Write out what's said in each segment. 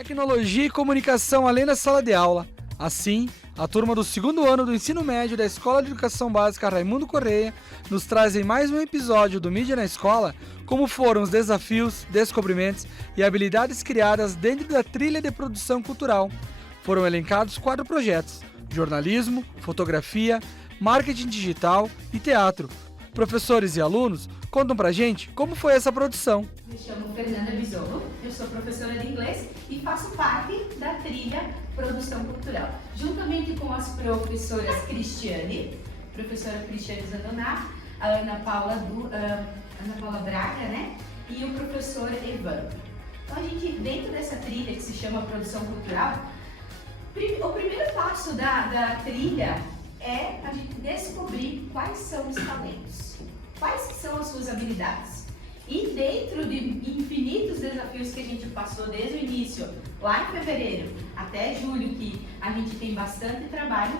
Tecnologia e comunicação além da sala de aula. Assim, a turma do segundo ano do ensino médio da Escola de Educação Básica Raimundo Correia nos traz em mais um episódio do Mídia na Escola como foram os desafios, descobrimentos e habilidades criadas dentro da trilha de produção cultural. Foram elencados 4 projetos: jornalismo, fotografia, marketing digital e teatro. Professores e alunos contam pra gente como foi essa produção. Me chamo Fernanda Bisolo, eu sou professora de inglês e faço parte da trilha Produção Cultural, juntamente com as professoras professora Cristiane Zandoná, a Ana Paula Braga, né? E o professor Evandro. Então a gente, dentro dessa trilha que se chama Produção Cultural, o primeiro passo da trilha é a gente descobrir quais são os talentos, quais são as suas habilidades. E dentro de infinitos desafios que a gente passou desde o início, lá em fevereiro até julho, que a gente tem bastante trabalho,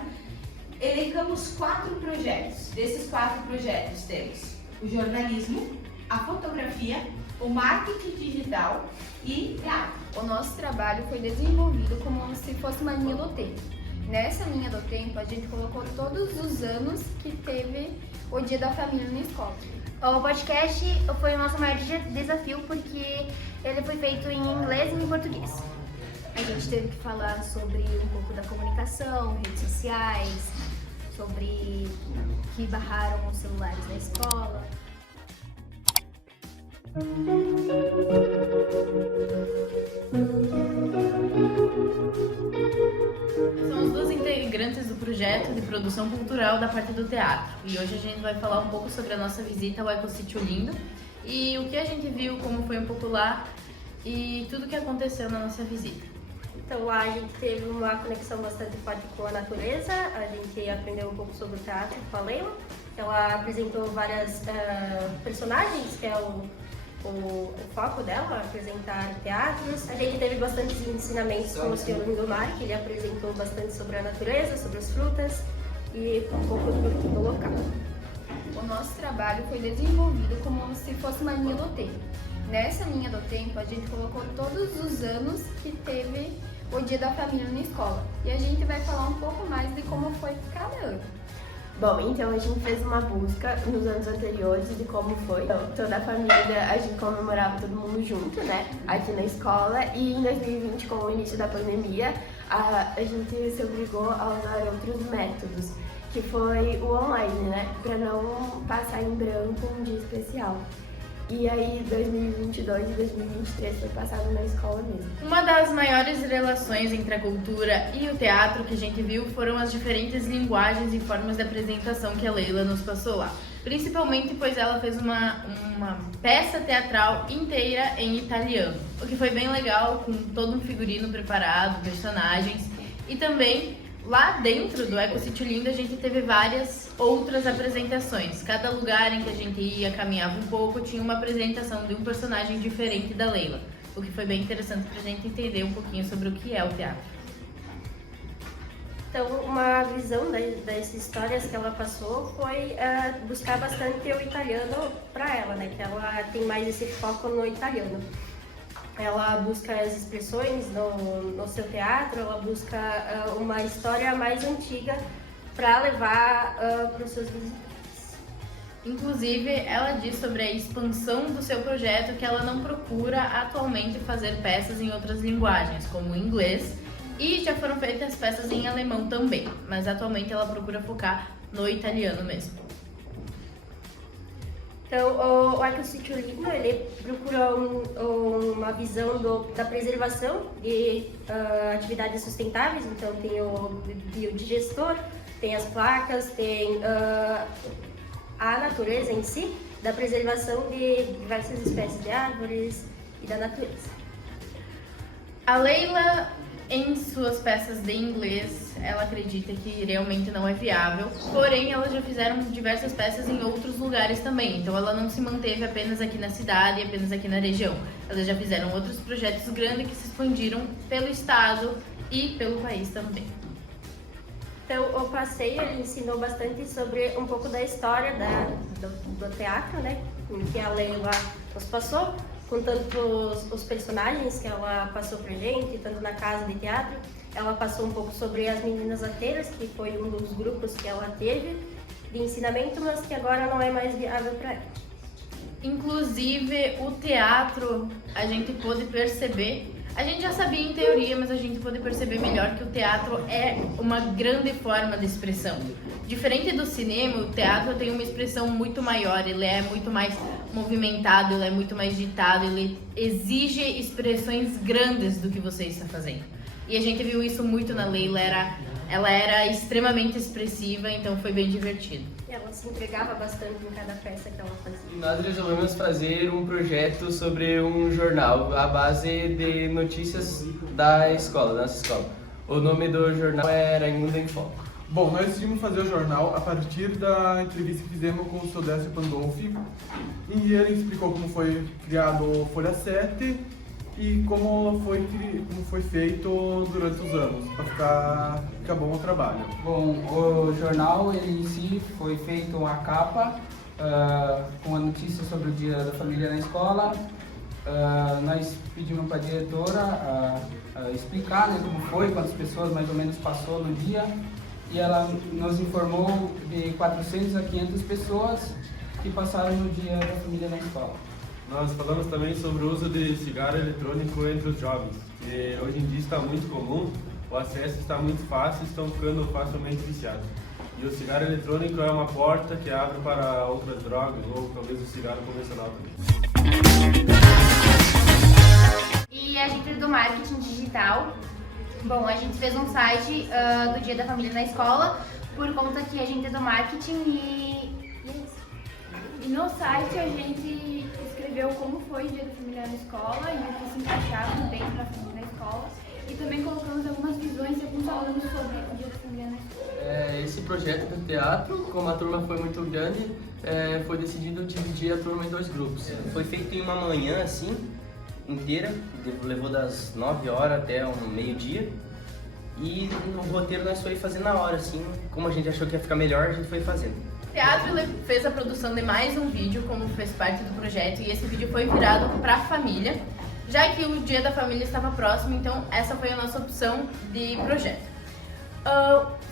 elencamos 4 projetos. Desses 4 projetos temos o jornalismo, a fotografia, o marketing digital e teatro. O nosso trabalho foi desenvolvido como se fosse uma linha do tempo. Nessa linha do tempo, a gente colocou todos os anos que teve o Dia da Família na escola. O podcast foi o nosso maior desafio porque ele foi feito em inglês e em português. A gente teve que falar sobre um pouco da comunicação, redes sociais, sobre que barraram os celulares na escola. Somos 2 integrantes do projeto de produção cultural da parte do teatro e hoje a gente vai falar um pouco sobre a nossa visita ao Ecosítio Lindo e o que a gente viu, como foi um pouco lá e tudo que aconteceu na nossa visita. Então lá a gente teve uma conexão bastante forte com a natureza, a gente aprendeu um pouco sobre o teatro com a Leila. Ela apresentou várias personagens, que é o foco dela, apresentar teatros. A gente teve bastantes ensinamentos com o Sr. Lindomar, que ele apresentou bastante sobre a natureza, sobre as frutas e um pouco do local. O nosso trabalho foi desenvolvido como se fosse uma linha do tempo. Nessa linha do tempo, a gente colocou todos os anos que teve o Dia da Família na escola. E a gente vai falar um pouco mais de como foi cada ano. Bom, então a gente fez uma busca nos anos anteriores de como foi. Então, toda a família, a gente comemorava todo mundo junto, né, aqui na escola. E em 2020, com o início da pandemia, a gente se obrigou a usar outros métodos, que foi o online, né, para não passar em branco um dia especial. E aí, 2022 e 2023 foi passado na escola mesmo. Uma das maiores relações entre a cultura e o teatro que a gente viu foram as diferentes linguagens e formas de apresentação que a Leila nos passou lá. Principalmente pois ela fez uma peça teatral inteira em italiano, o que foi bem legal, com todo um figurino preparado, personagens e também lá dentro do Ecosítio Lindo a gente teve várias outras apresentações. Cada lugar em que a gente ia, caminhava um pouco, tinha uma apresentação de um personagem diferente da Leila, o que foi bem interessante pra gente entender um pouquinho sobre o que é o teatro. Então, uma visão das histórias que ela passou foi buscar bastante o italiano para ela, né? Que ela tem mais esse foco no italiano. Ela busca as expressões no seu teatro, ela busca uma história mais antiga para levar para os seus visitantes. Inclusive, ela diz sobre a expansão do seu projeto que ela não procura atualmente fazer peças em outras linguagens, como o inglês, e já foram feitas peças em alemão também, mas atualmente ela procura focar no italiano mesmo. Então, o Ecosítio Lindo, ele procura uma visão da preservação de atividades sustentáveis. Então, tem o biodigestor, tem as placas, tem a natureza em si, da preservação de diversas espécies de árvores e da natureza. A Leila, em suas peças de inglês, ela acredita que realmente não é viável, porém elas já fizeram diversas peças em outros lugares também, então ela não se manteve apenas aqui na cidade, apenas aqui na região. Elas já fizeram outros projetos grandes que se expandiram pelo estado e pelo país também. Então, o passeio ele ensinou bastante sobre um pouco da história do teatro, né, que a Leila nos passou, com tanto os personagens que ela passou pra gente, tanto na casa de teatro. Ela passou um pouco sobre as meninas arteiras, que foi um dos grupos que ela teve de ensinamento, mas que agora não é mais viável para ela. Inclusive, o teatro, a gente pôde perceber, a gente já sabia em teoria, mas a gente pôde perceber melhor que o teatro é uma grande forma de expressão. Diferente do cinema, o teatro tem uma expressão muito maior, ele é muito mais movimentado, ele é muito mais ditado, ele exige expressões grandes do que você está fazendo. E a gente viu isso muito na Leila, ela era extremamente expressiva, então foi bem divertido. E ela se entregava bastante em cada peça que ela fazia. Nós resolvemos fazer um projeto sobre um jornal à base de notícias da escola, da nossa escola. O nome do jornal é Raimundo em Foco. Bom, nós decidimos fazer o jornal a partir da entrevista que fizemos com o seu Décio Pandolfi, e ele explicou como foi criado o Folha 7 e como foi feito durante os anos, para ficar bom o trabalho. Bom, o jornal ele em si foi feito uma capa com a notícia sobre o Dia da Família na escola. Nós pedimos para a diretora explicar, né, como foi, quantas pessoas mais ou menos passou no dia, e ela nos informou de 400 a 500 pessoas que passaram no Dia da Família na escola. Nós falamos também sobre o uso de cigarro eletrônico entre os jovens, que hoje em dia está muito comum, o acesso está muito fácil e estão ficando facilmente viciados. E o cigarro eletrônico é uma porta que abre para outras drogas, ou talvez o cigarro convencional também. E a gente do marketing digital, bom, a gente fez um site do Dia da Família na escola, por conta que a gente é do marketing e é isso. E no site a gente escreveu como foi o Dia da Família na escola e o que se encaixava bem para a família na escola. E também colocamos algumas visões e alguns alunos sobre o Dia da Família na escola. Esse projeto do teatro, como a turma foi muito grande, foi decidido dividir a turma em 2 grupos. Foi feito em uma manhã assim, inteira, levou das 9 horas até um meio-dia. E no roteiro nós foi fazendo na hora, assim, como a gente achou que ia ficar melhor, a gente foi fazendo. O teatro fez a produção de mais um vídeo, como fez parte do projeto, e esse vídeo foi virado para a família, já que o Dia da Família estava próximo, então essa foi a nossa opção de projeto.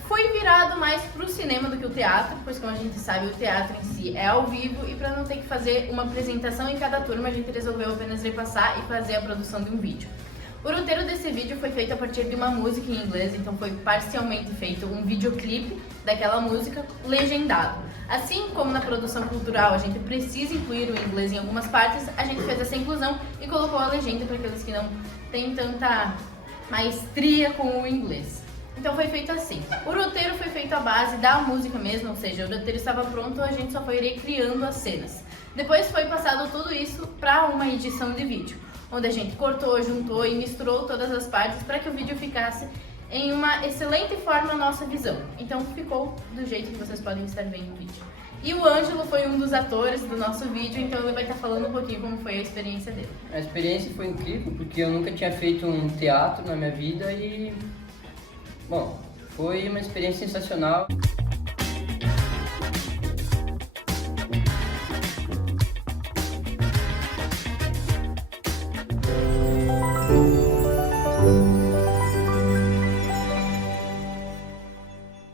Foi virado mais para o cinema do que o teatro, pois como a gente sabe, o teatro em si é ao vivo, e para não ter que fazer uma apresentação em cada turma, a gente resolveu apenas repassar e fazer a produção de um vídeo. O roteiro desse vídeo foi feito a partir de uma música em inglês, então foi parcialmente feito um videoclipe daquela música legendado. Assim como na produção cultural a gente precisa incluir o inglês em algumas partes, a gente fez essa inclusão e colocou a legenda para aqueles que não têm tanta maestria com o inglês. Então foi feito assim. O roteiro foi feito à base da música mesmo, ou seja, o roteiro estava pronto, a gente só foi recriando as cenas. Depois foi passado tudo isso para uma edição de vídeo, onde a gente cortou, juntou e misturou todas as partes para que o vídeo ficasse em uma excelente forma a nossa visão. Então ficou do jeito que vocês podem estar vendo no vídeo. E o Ângelo foi um dos atores do nosso vídeo, então ele vai estar falando um pouquinho como foi a experiência dele. A experiência foi incrível, porque eu nunca tinha feito um teatro na minha vida e, bom, foi uma experiência sensacional.